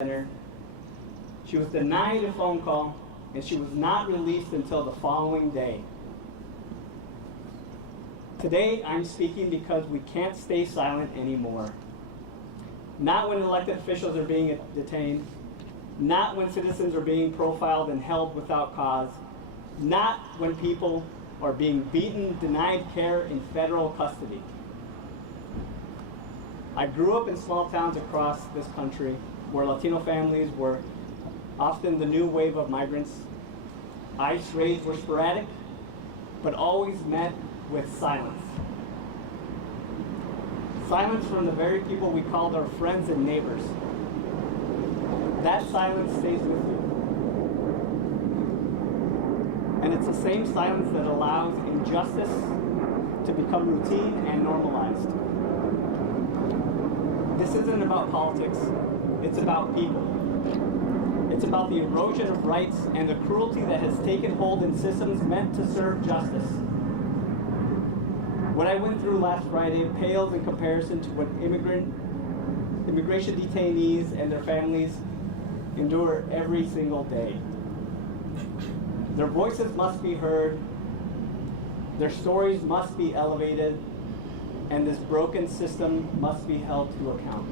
center. She was denied a phone call, and she was not released until the following day. Today, I'm speaking because we can't stay silent anymore. Not when elected officials are being detained, not when citizens are being profiled and held without cause, not when people are being beaten, denied care in federal custody. I grew up in small towns across this country where Latino families were often the new wave of migrants. ICE raids were sporadic, but always met with silence. Silence from the very people we called our friends and neighbors. That silence stays with you. And it's the same silence that allows injustice to become routine and normalized. This isn't about politics, it's about people. It's about the erosion of rights and the cruelty that has taken hold in systems meant to serve justice. What I went through last Friday pales in comparison to what immigration detainees and their families endure every single day. Their voices must be heard, their stories must be elevated, and this broken system must be held to account.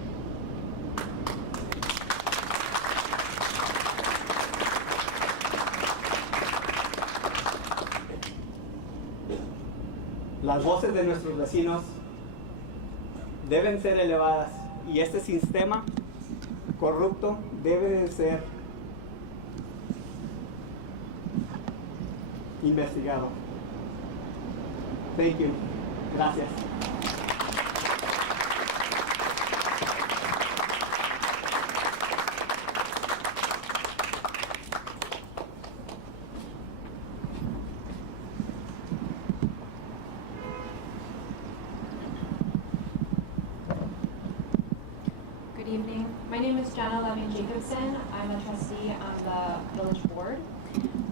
Las voces de nuestros vecinos deben ser elevadas y este sistema corrupto debe de ser investigado. Thank you. Gracias. Good evening. My name is Jenna Levin-Jacobson. I'm a trustee on the village board.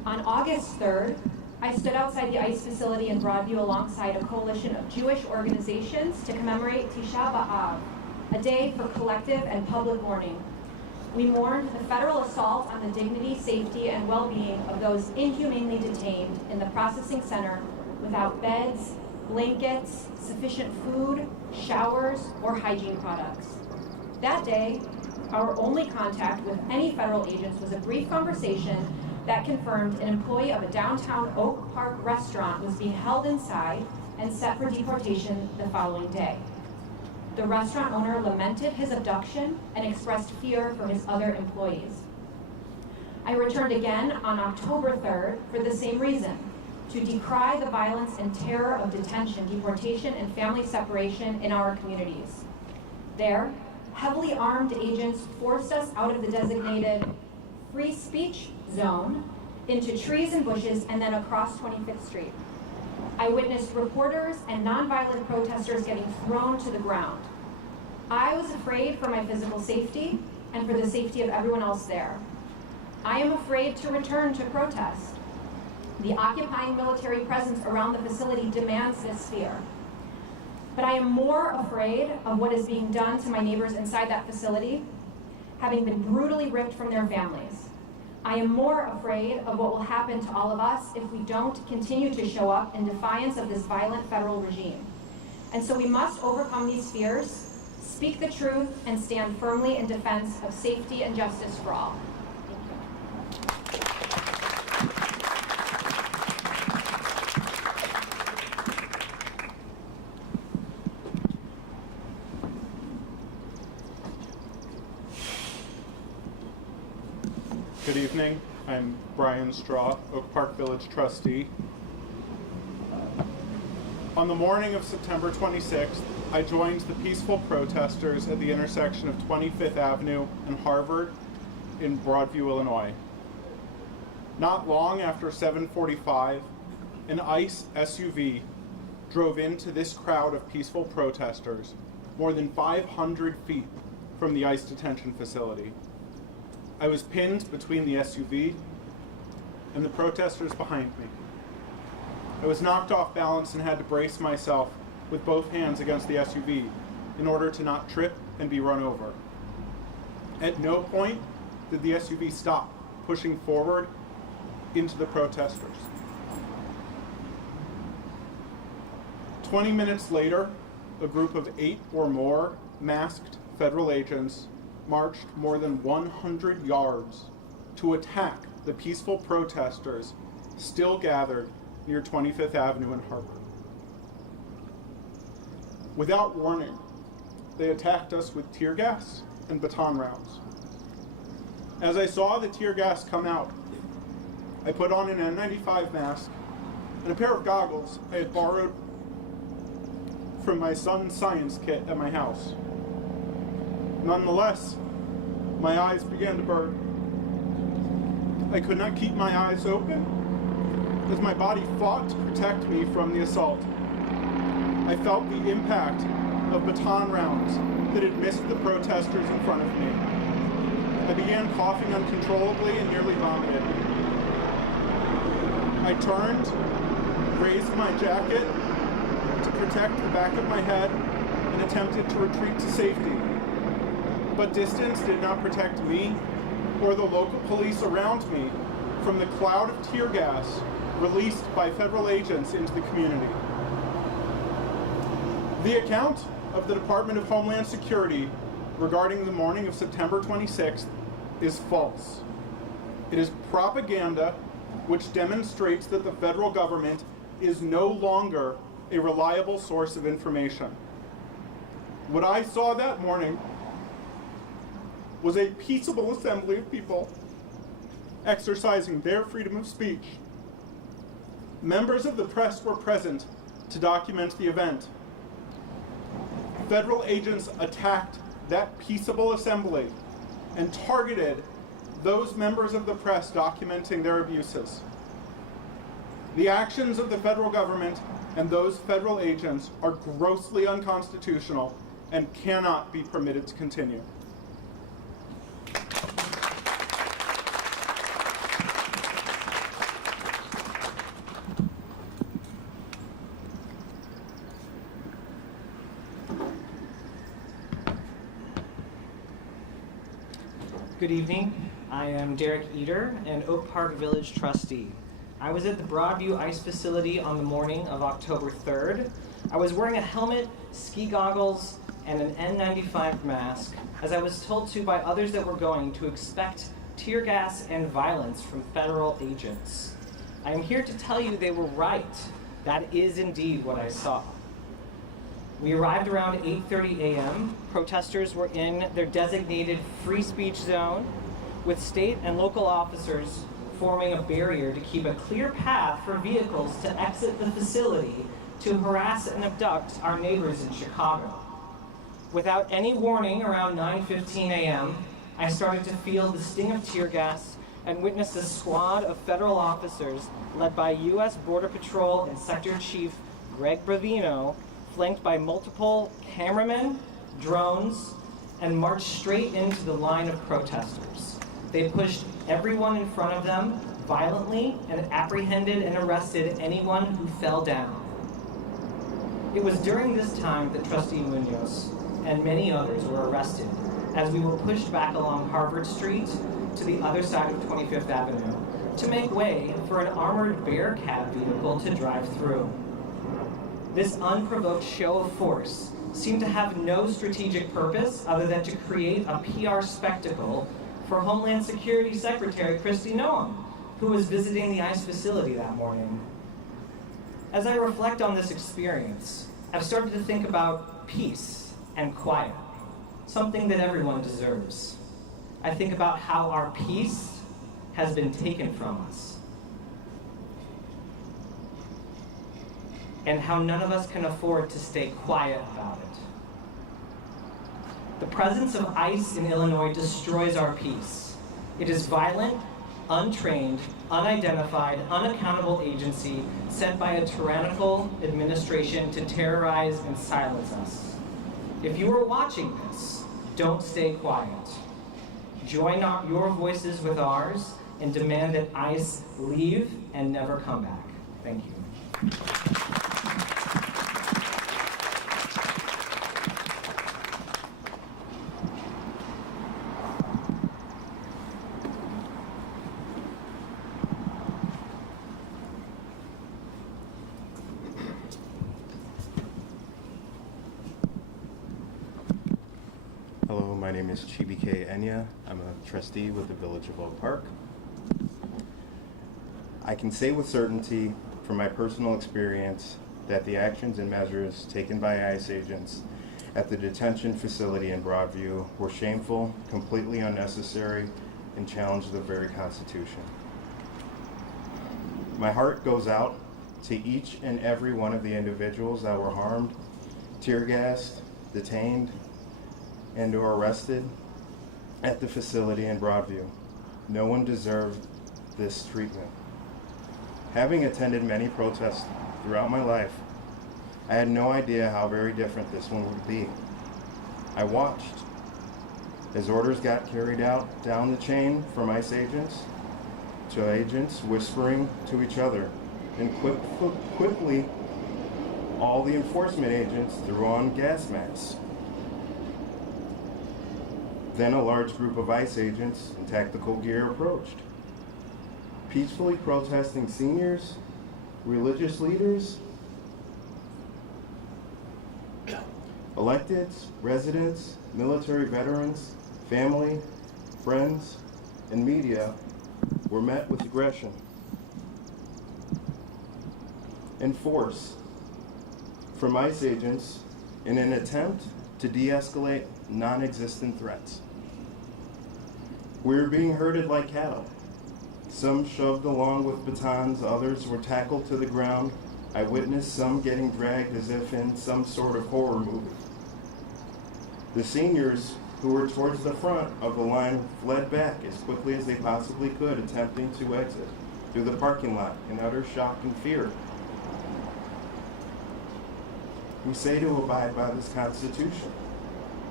On August 3rd, I stood outside the ICE facility in Broadview alongside a coalition of Jewish organizations to commemorate Tisha B'Av, a day for collective and public mourning. We mourned the federal assault on the dignity, safety, and well-being of those inhumanely detained in the processing center without beds, blankets, sufficient food, showers, or hygiene products. That day, our only contact with any federal agents was a brief conversation that confirmed an employee of a downtown Oak Park restaurant was being held inside and set for deportation the following day. The restaurant owner lamented his abduction and expressed fear for his other employees. I returned again on October 3rd for the same reason, to decry the violence and terror of detention, deportation, and family separation in our communities. There, heavily armed agents forced us out of the designated free speech zone into trees and bushes and then across 25th Street. I witnessed reporters and nonviolent protesters getting thrown to the ground. I was afraid for my physical safety and for the safety of everyone else there. I am afraid to return to protest. The occupying military presence around the facility demands this fear. But I am more afraid of what is being done to my neighbors inside that facility, having been brutally ripped from their families. I am more afraid of what will happen to all of us if we don't continue to show up in defiance of this violent federal regime. And so we must overcome these fears, speak the truth, and stand firmly in defense of safety and justice for all. Good evening. I'm Brian Straw, Oak Park Village trustee. On the morning of September 26th, I joined the peaceful protesters at the intersection of 25th Avenue and Harvard in Broadview, Illinois. Not long after 7:45, an ICE SUV drove into this crowd of peaceful protesters more than 500 feet from the ICE detention facility. I was pinned between the SUV and the protesters behind me. I was knocked off balance and had to brace myself with both hands against the SUV in order to not trip and be run over. At no point did the SUV stop, pushing forward into the protesters. 20 minutes later, a group of 8 or more masked federal agents marched more than 100 yards to attack the peaceful protesters still gathered near 25th Avenue in Harvard. Without warning, they attacked us with tear gas and baton rounds. As I saw the tear gas come out, I put on an N95 mask and a pair of goggles I had borrowed from my son's science kit at my house. Nonetheless, my eyes began to burn. I could not keep my eyes open as my body fought to protect me from the assault. I felt the impact of baton rounds that had missed the protesters in front of me. I began coughing uncontrollably and nearly vomited. I turned, raised my jacket to protect the back of my head, and attempted to retreat to safety. But distance did not protect me or the local police around me from the cloud of tear gas released by federal agents into the community. The account of the Department of Homeland Security regarding the morning of September 26th is false. It is propaganda which demonstrates that the federal government is no longer a reliable source of information. What I saw that morning was a peaceable assembly of people exercising their freedom of speech. Members of the press were present to document the event. Federal agents attacked that peaceable assembly and targeted those members of the press documenting their abuses. The actions of the federal government and those federal agents are grossly unconstitutional and cannot be permitted to continue. Good evening. I am Derek Eder, an Oak Park Village trustee. I was at the Broadview ICE facility on the morning of October 3rd. I was wearing a helmet, ski goggles, and an N95 mask, as I was told to by others that were going to expect tear gas and violence from federal agents. I am here to tell you they were right. That is indeed what I saw. We arrived around 8:30 a.m. Protesters were in their designated free speech zone, with state and local officers forming a barrier to keep a clear path for vehicles to exit the facility to harass and abduct our neighbors in Chicago. Without any warning, around 9:15 a.m., I started to feel the sting of tear gas and witnessed a squad of federal officers led by U.S. Border Patrol and Sector Chief Greg Bravino, flanked by multiple cameramen, drones, and marched straight into the line of protesters. They pushed everyone in front of them violently and apprehended and arrested anyone who fell down. It was during this time that Trustee Munoz and many others were arrested as we were pushed back along Harvard Street to the other side of 25th Avenue to make way for an armored bear cab vehicle to drive through. This unprovoked show of force seemed to have no strategic purpose other than to create a PR spectacle for Homeland Security Secretary Kristi Noem, who was visiting the ICE facility that morning. As I reflect on this experience, I've started to think about peace and quiet, something that everyone deserves. I think about how our peace has been taken from us, and how none of us can afford to stay quiet about it. The presence of ICE in Illinois destroys our peace. It is violent, untrained, unidentified, unaccountable agency sent by a tyrannical administration to terrorize and silence us. If you are watching this, don't stay quiet. Join your voices with ours and demand that ICE leave and never come back. Thank you. my name is Chibike Enya. I'm a trustee with the Village of Oak Park. I can say with certainty from my personal experience that the actions and measures taken by ICE agents at the detention facility in Broadview were shameful, completely unnecessary, and challenged the very Constitution. My heart goes out to each and every one of the individuals that were harmed, tear gassed, detained, and or arrested at the facility in Broadview. No one deserved this treatment. Having attended many protests throughout my life, I had no idea how very different this one would be. I watched as orders got carried out down the chain from ICE agents to agents whispering to each other, and quickly all the enforcement agents threw on gas masks. Then a large group of ICE agents in tactical gear approached. Peacefully protesting seniors, religious leaders, electeds, residents, military veterans, family, friends, and media were met with aggression and force from ICE agents in an attempt to de-escalate non-existent threats. We were being herded like cattle. Some shoved along with batons, others were tackled to the ground. I witnessed some getting dragged as if in some sort of horror movie. The seniors who were towards the front of the line fled back as quickly as they possibly could, attempting to exit through the parking lot in utter shock and fear. We say to abide by this Constitution.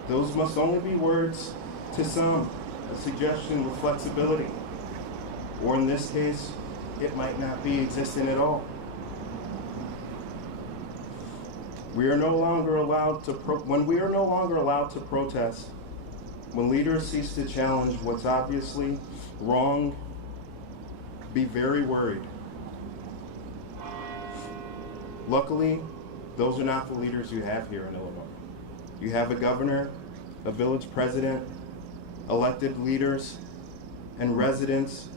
Those must only be words to some, a suggestion with flexibility. Or in this case, it might not be existent at all. We are no longer allowed to when we are no longer allowed to protest, when leaders cease to challenge what's obviously wrong, be very worried. Luckily, those are not the leaders you have here in Illinois. You have a governor, a village president, elected leaders, and residents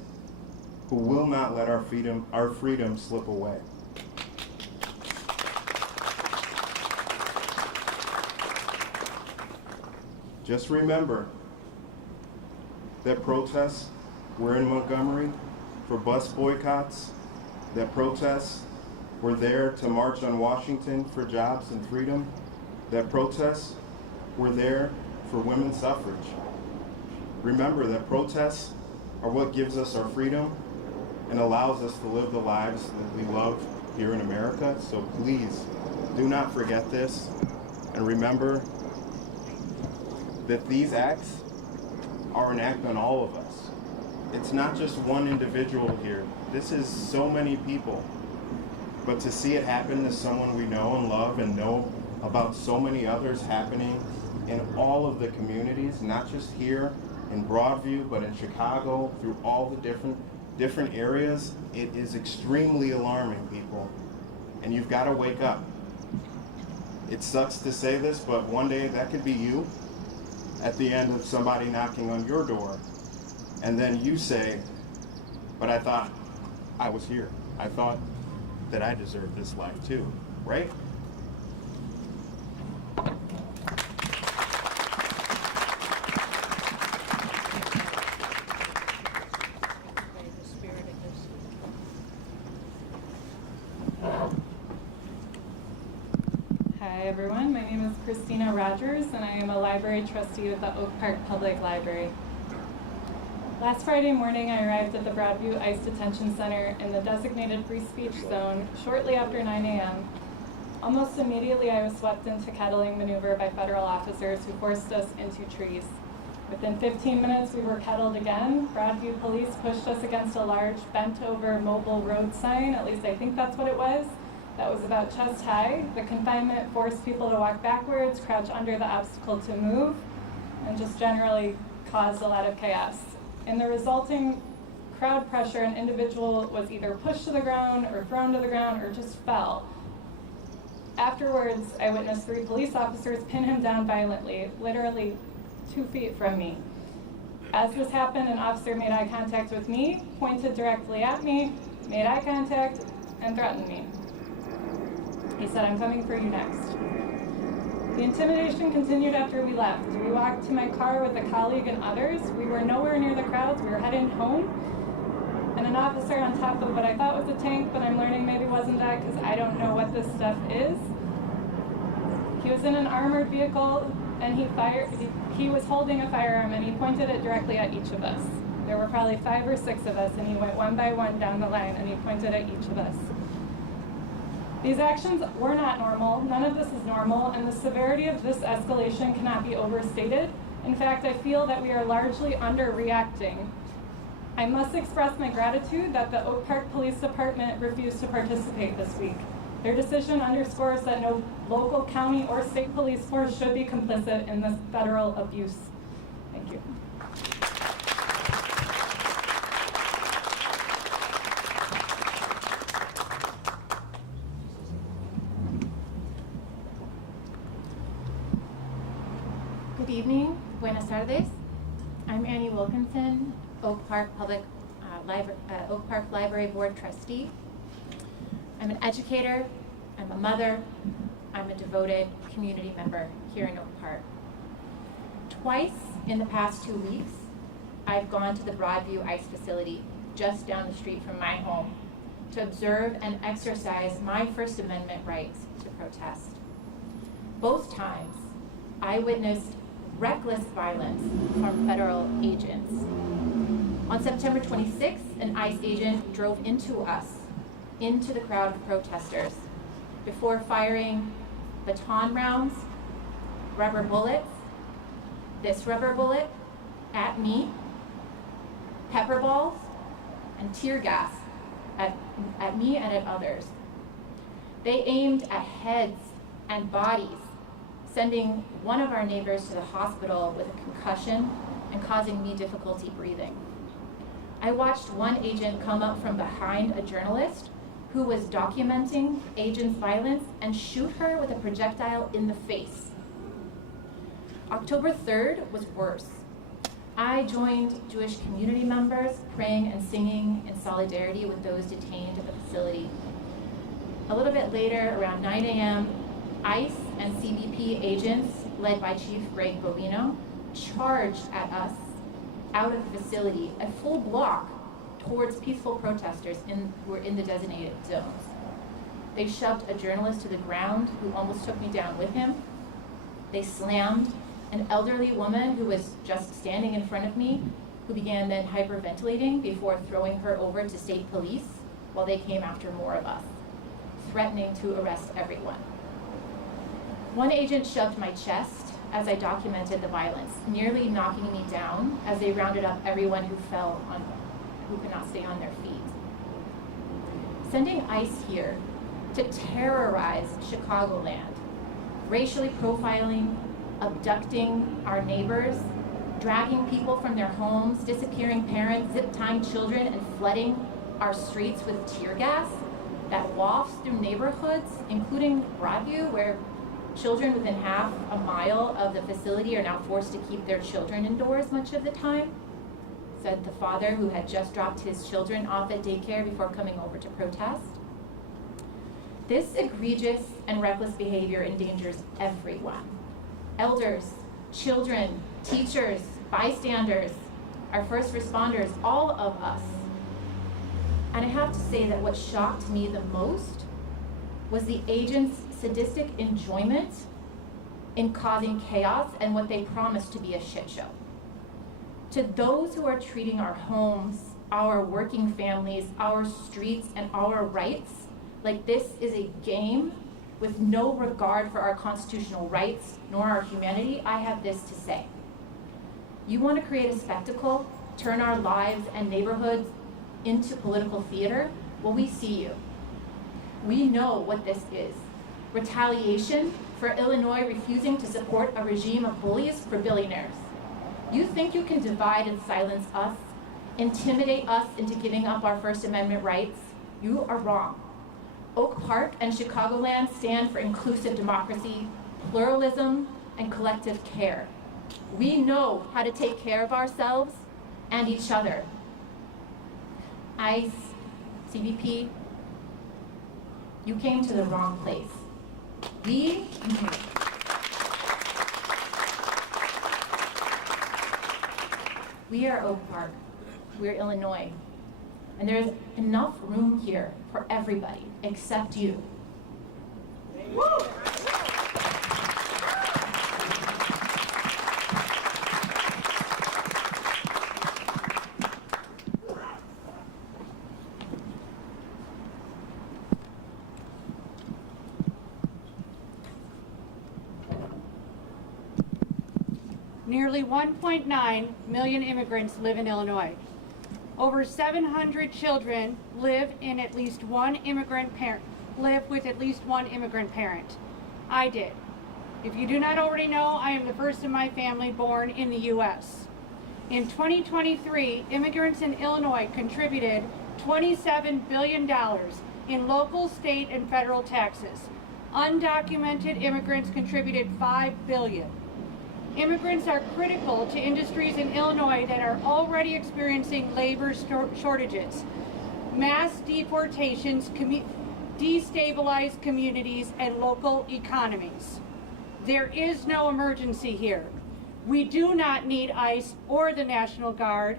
who will not let our freedom slip away. Just remember that protests were in Montgomery for bus boycotts, that protests were there to march on Washington for jobs and freedom, that protests were there for women's suffrage. Remember that protests are what gives us our freedom and allows us to live the lives that we love here in America. So please do not forget this, and remember that these acts are an act on all of us. It's not just one individual here. This is so many people. But to see it happen to someone we know and love, and know about so many others happening in all of the communities, not just here in Broadview, but in Chicago, through all the different areas, it is extremely alarming, people. And you've got to wake up. It sucks to say this, but one day that could be you at the end of somebody knocking on your door. And then you say, but I thought I was here. I thought that I deserved this life too, right? Hi everyone, my name is Christina Rogers and I am a library trustee with the Oak Park Public Library. Last Friday morning I arrived at the Broadview ICE Detention Center in the designated free speech zone shortly after 9 a.m. Almost immediately I was swept into kettling maneuver by federal officers who forced us into trees. Within 15 minutes we were kettled again. Broadview police pushed us against a large bent over mobile road sign, at least I think that's what it was. That was about chest high. The confinement forced people to walk backwards, crouch under the obstacle to move, and just generally caused a lot of chaos. In the resulting crowd pressure, an individual was either pushed to the ground or thrown to the ground or just fell. Afterwards, I witnessed 3 police officers pin him down violently, literally 2 feet from me. As this happened, an officer made eye contact with me, pointed directly at me, made eye contact, and threatened me. He said, "I'm coming for you next." The intimidation continued after we left. We walked to my car with a colleague and others. We were nowhere near the crowds. We were heading home. And an officer on top of what I thought was a tank, but I'm learning maybe wasn't that because I don't know what this stuff is. He was in an armored vehicle and he was holding a firearm and he pointed it directly at each of us. There were probably 5 or 6 of us and he went one by one down the line and he pointed at each of us. These actions were not normal. None of this is normal, and the severity of this escalation cannot be overstated. In fact, I feel that we are largely underreacting. I must express my gratitude that the Oak Park Police Department refused to participate this week. Their decision underscores that no local, county, or state police force should be complicit in this federal abuse. Thank you. Good evening, buenas tardes. I'm Annie Wilkinson, Oak Park Library Board Trustee. I'm an educator, I'm a mother, I'm a devoted community member here in Oak Park. Twice in the past 2 weeks, I've gone to the Broadview ICE facility just down the street from my home to observe and exercise my First Amendment rights to protest. Both times, I witnessed reckless violence from federal agents. On September 26th, an ICE agent drove into the crowd of protesters, before firing baton rounds, rubber bullets, this rubber bullet at me, pepper balls, and tear gas at me and at others. They aimed at heads and bodies, sending one of our neighbors to the hospital with a concussion and causing me difficulty breathing. I watched one agent come up from behind a journalist who was documenting agents' violence and shoot her with a projectile in the face. October 3rd was worse. I joined Jewish community members praying and singing in solidarity with those detained at the facility. A little bit later, around 9 a.m., ICE and CBP agents, led by Chief Greg Bovino, charged at us out of the facility a full block towards peaceful protesters who were in the designated zones. They shoved a journalist to the ground who almost took me down with him. They slammed an elderly woman who was just standing in front of me, who began then hyperventilating before throwing her over to state police while they came after more of us, threatening to arrest everyone. One agent shoved my chest as I documented the violence, nearly knocking me down as they rounded up everyone who could not stay on their feet. Sending ICE here to terrorize Chicagoland, racially profiling, abducting our neighbors, dragging people from their homes, disappearing parents, zip-tying children, and flooding our streets with tear gas that wafts through neighborhoods, including Broadview, where children within half a mile of the facility are now forced to keep their children indoors much of the time, said the father who had just dropped his children off at daycare before coming over to protest. This egregious and reckless behavior endangers everyone. Elders, children, teachers, bystanders, our first responders, all of us. And I have to say that what shocked me the most was the agents' sadistic enjoyment in causing chaos and what they promised to be a shit show. To those who are treating our homes, our working families, our streets, and our rights like this is a game with no regard for our constitutional rights nor our humanity, I have this to say. You want to create a spectacle, turn our lives and neighborhoods into political theater? Well, we see you. We know what this is. Retaliation for Illinois refusing to support a regime of bullies for billionaires. You think you can divide and silence us, intimidate us into giving up our First Amendment rights? You are wrong. Oak Park and Chicagoland stand for inclusive democracy, pluralism, and collective care. We know how to take care of ourselves and each other. ICE, CBP, you came to the wrong place. We are Oak Park. We're Illinois. And there's enough room here for everybody except you. Woo! Nearly 1.9 million immigrants live in Illinois. Over 700 children live with at least one immigrant parent. I did. If you do not already know, I am the first in my family born in the U.S. In 2023, immigrants in Illinois contributed $27 billion in local, state, and federal taxes. Undocumented immigrants contributed $5 billion. Immigrants are critical to industries in Illinois that are already experiencing labor shortages. Mass deportations destabilize communities and local economies. There is no emergency here. We do not need ICE or the National Guard.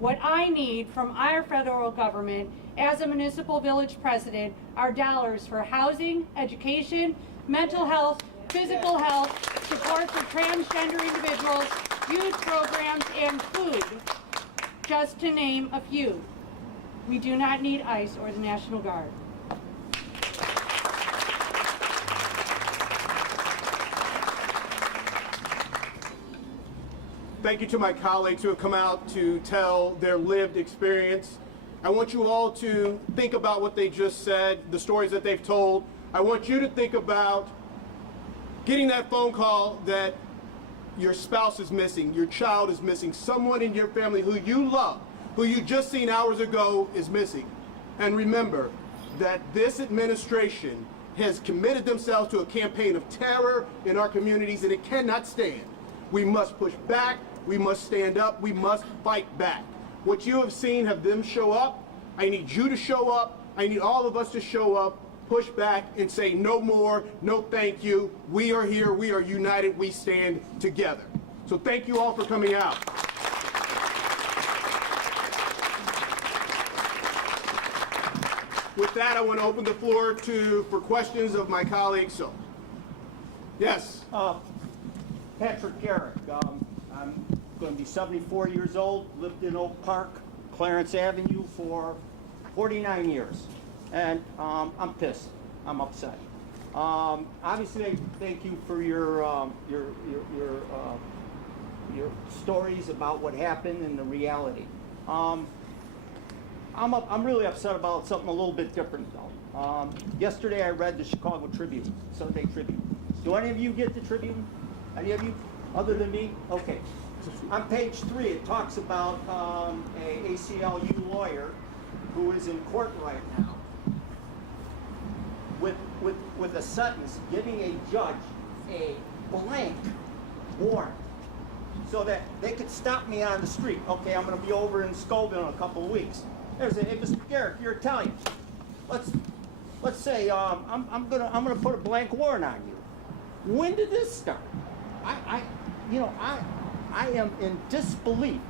What I need from our federal government as a municipal village president are dollars for housing, education, mental health, physical health, support for transgender individuals, youth programs, and food, just to name a few. We do not need ICE or the National Guard. Thank you to my colleagues who have come out to tell their lived experience. I want you all to think about what they just said, the stories that they've told. I want you to think about getting that phone call that your spouse is missing, your child is missing, someone in your family who you love, who you just seen hours ago is missing. And remember that this administration has committed themselves to a campaign of terror in our communities, and it cannot stand. We must push back, we must stand up, we must fight back. What you have seen have them show up. I need you to show up. I need all of us to show up, push back, and say no more, no thank you. We are here, we are united, we stand together. So thank you all for coming out. With that, I want to open the floor for questions of my colleagues. So, yes. Patrick Garrick. I'm going to be 74 years old, lived in Oak Park, Clarence Avenue for 49 years. And I'm pissed. I'm upset. Obviously, thank you for your stories about what happened and the reality. I'm really upset about something a little bit different, though. Yesterday, I read the Chicago Tribune, Sunday Tribune. Do any of you get the Tribune? Any of you, other than me? Okay. On page 3, it talks about a ACLU lawyer who is in court right now with a sentence giving a judge a blank warrant so that they could stop me on the street. Okay, I'm going to be over in Scoville in a couple of weeks. There's a, hey, Mr. Garrick, you're Italian. Let's say I'm gonna put a blank warrant on you. When did this start? I am in disbelief